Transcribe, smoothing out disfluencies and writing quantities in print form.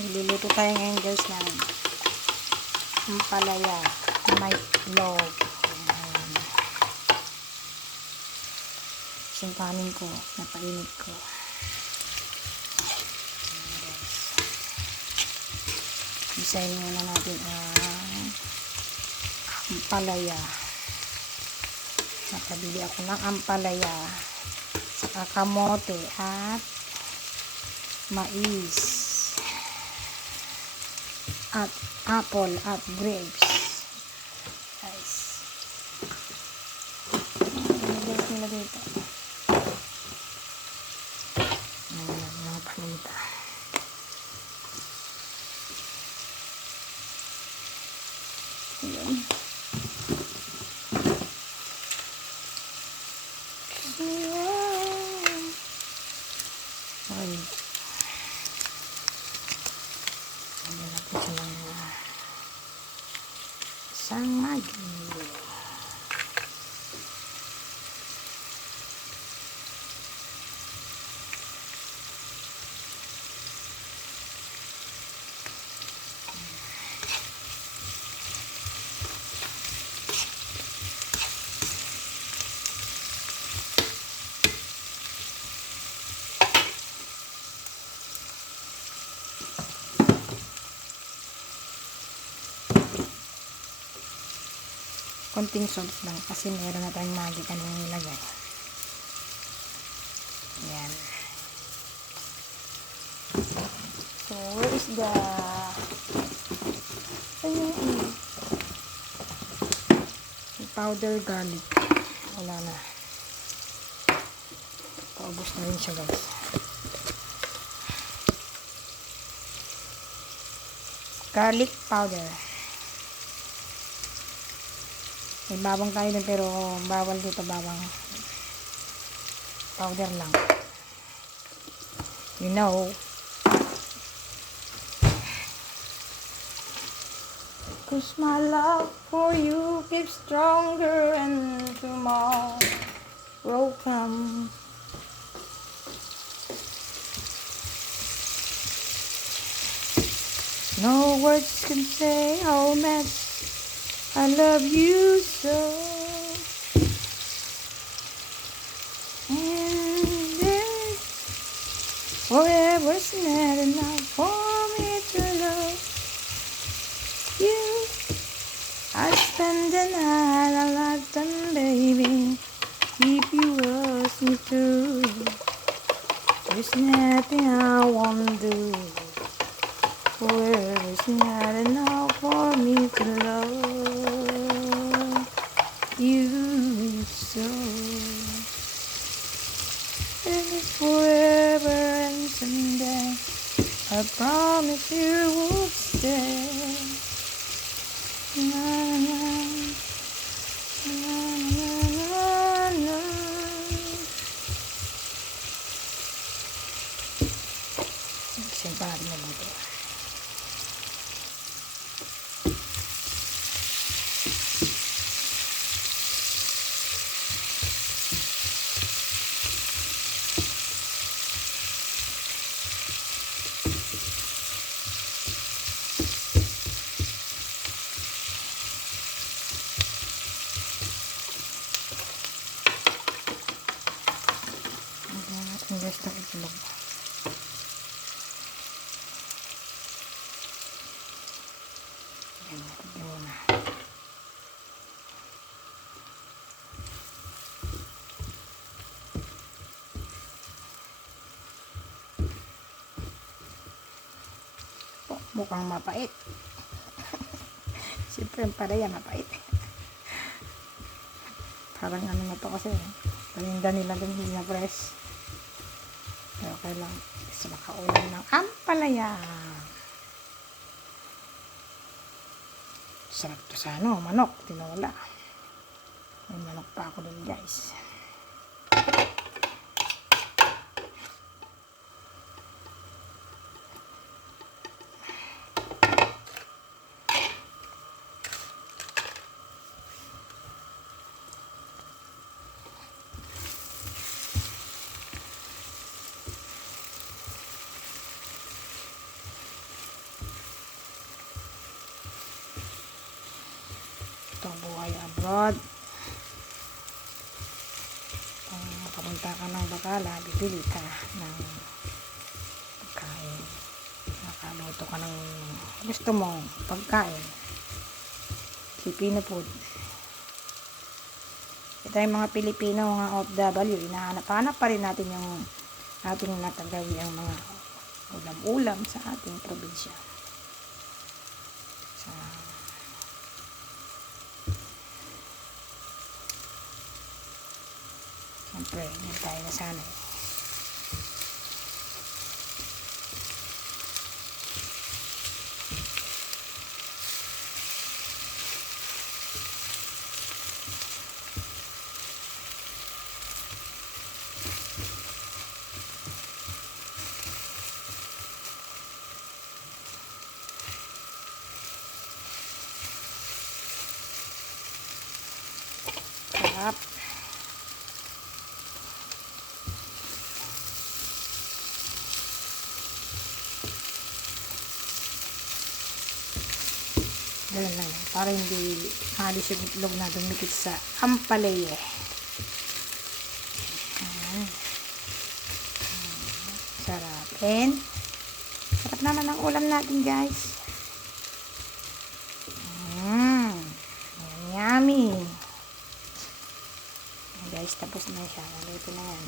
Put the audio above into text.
Nagluluto tayo ngayon guys ng ampalaya na may itlog. Ayan. Yung kanin ko, napainit ko. Isayin muna natin ang ampalaya. Nakabili ako ng ampalaya, saka kamote at mais at apple at grapes. Guys, nilagay nila dito. Ayan, mga paminta. Ayan. Ay. Ayan natin siya ng isang magi. Konting salt lang kasi meron na tayong magi kanina nilagay. Ayan. So, where is the powder garlic? Wala na. Paubos na rin siya guys. Garlic powder. May bawang tayo din pero bawal dito, bawang powder lang. You know. Cause my love for you keeps stronger and tomorrow come. No words can say how much I love you so. And then forever's not enough for me to love you. I spend the night a lifetime, baby, if you ask me to. There's nothing I won't do. Forever's not enough for me to love you so. And forever and someday, I promise you would stay. Na, na, na, na, na, na. Siyempre na dito. Invest ng itlog. Ayan, natin muna. Mukhang mapait. Siyempre yung paraya mapait. Parang ano na to kasi paninda nila dun, hindi na fresh. Pero okay lang. Gusto makaulam ng ampalaya. Sarap to sa ano, manok, tinola. May manok pa ako dun guys. abroad. Kung makapunta ka ng Bacala, bibili ka ng pagkain. Nakaluto ka ng gusto mong pagkain. Filipino food. Ito yung mga Pilipino, mga OFW, hinahanap-hanap pa rin natin yung ating natagawi ang mga ulam-ulam sa ating probinsya. Sa siyempre, hindi tayo nasanay. Sarap. Ganun lang. Para hindi halos yung itlog na dumikit sa ampalaya. Sarap. And, sarap naman ang ulam natin, guys. Yummy. Guys, tapos na siya. Naluto na yan.